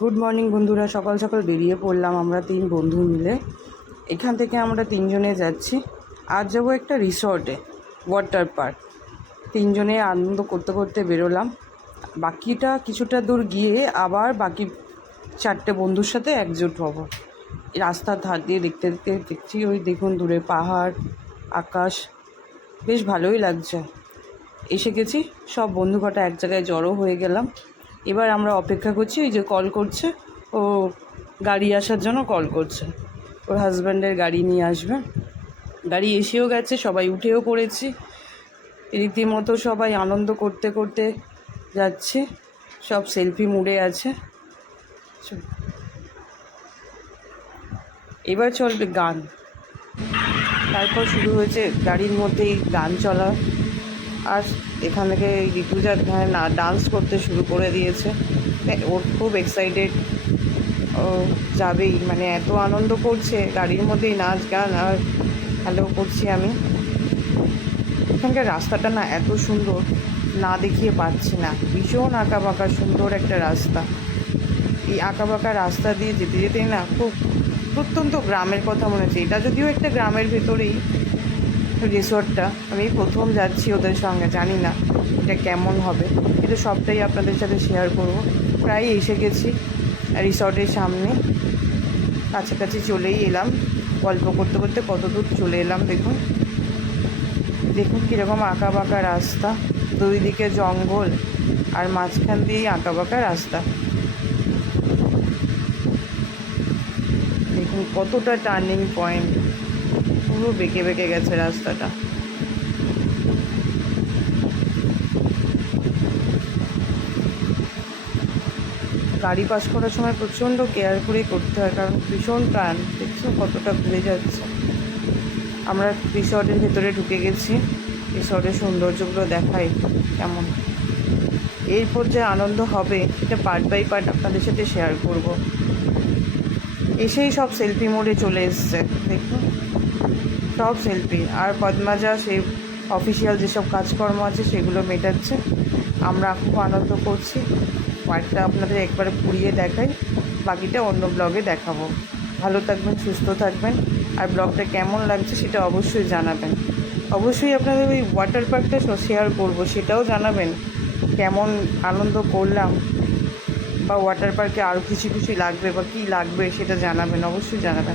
Good morning বন্ধুরা, সকাল সকাল বেরিয়ে পড়লাম আমরা 3 বন্ধু মিলে। এখান থেকে আমরা 3 জনে যাচ্ছি। আজ যাবো একটা রিসর্টে, ওয়াটার পার্ক। 3 জনে আনন্দ করতে করতে বেরোলাম। বাকিটা কিছুটা দূর গিয়ে আবার বাকি 4টে বন্ধুর সাথে একজোট হব। রাস্তার ধার দিয়ে দেখতে দেখতে দেখছি, ওই দেখুন দূরে পাহাড়, আকাশ, বেশ ভালোই লাগছে। এসে গেছি, সব বন্ধু কটা এক জায়গায় জড়ো হয়ে গেলাম। এবার আমরা অপেক্ষা করছি, ওই যে কল করছে, ও গাড়ি আসার জন্য কল করছে, ওর হাজব্যান্ডের গাড়ি নিয়ে আসবে। গাড়ি এসেও গেছে, সবাই উঠেও পড়েছি। রীতিমতো সবাই আনন্দ করতে করতে যাচ্ছে, সব সেলফি মুডে আছে। এবার চলবে গান। তারপর শুরু হয়েছে গাড়ির মধ্যেই গান চলা। আর এখান থেকে ঋতুজা ডান্স করতে শুরু করে দিয়েছে। ওর খুব এক্সাইটেড, ও যাবেই, মানে এত আনন্দ করছে গাড়ির মধ্যেই, নাচ গান আর হ্যালো করছি আমি। এখানকার রাস্তাটা না এত সুন্দর, না দেখিয়ে পাচ্ছি না। ভীষণ আঁকা বাঁকা সুন্দর একটা রাস্তা। এই আঁকা বাঁকা রাস্তা দিয়ে যেতে যেতেই না খুব প্রত্যন্ত গ্রামের কথা মনে হচ্ছে। এটা যদিও একটা গ্রামের ভেতরেই রিসর্টটা, আমি প্রথম যাচ্ছি ওদের সঙ্গে, জানি না এটা কেমন হবে, কিন্তু সবটাই আপনাদের সাথে শেয়ার করব। প্রায় এসে গেছি রিসর্টের সামনে, কাছাকাছি চলেই এলাম। গল্প করতে করতে কত দূর চলে এলাম। দেখুন দেখুন কীরকম আঁকা বাঁকা রাস্তা, দুই দিকে জঙ্গল আর মাঝখান দিয়েই আঁকা বাঁকা রাস্তা। দেখুন কতটা টার্নিং পয়েন্ট, পুরো বেঁকে বেঁকে গেছে রাস্তাটা। গাড়ি পাস করার সময় প্রচণ্ড কেয়ার করে করতে হয়, কারণ ভীষণ টান। দেখছো কতটা ঘুরে যাচ্ছে। আমরা রিসর্টের ভেতরে ঢুকে গেছি। রিসর্টের সৌন্দর্যগুলো দেখাই কেমন। এরপর যে আনন্দ হবে এটা পার্ট বাই পার্ট আপনাদের সাথে শেয়ার করব। এসেই সব সেলফি মোডে চলে এসছে, দেখুন সব সেলফি। আর পদ্মাজা সেই অফিসিয়াল যেসব কাজকর্ম আছে সেগুলো মেটাচ্ছে। আমরা খুব আনন্দ করছি। পার্কটা আপনাদের একবারে ঘুরিয়ে দেখাই, বাকিটা অন্য ব্লগে দেখাবো। ভালো থাকবেন, সুস্থ থাকবেন। আর ব্লগটা কেমন লাগছে সেটা অবশ্যই জানাবেন। অবশ্যই আপনাদের ওই ওয়াটার পার্কটা শেয়ার করব, সেটাও জানাবেন কেমন আনন্দ করলাম, বা ওয়াটার পার্কে আরও কিছু কিছু লাগবে বা কী লাগবে সেটা জানাবেন, অবশ্যই জানাবেন।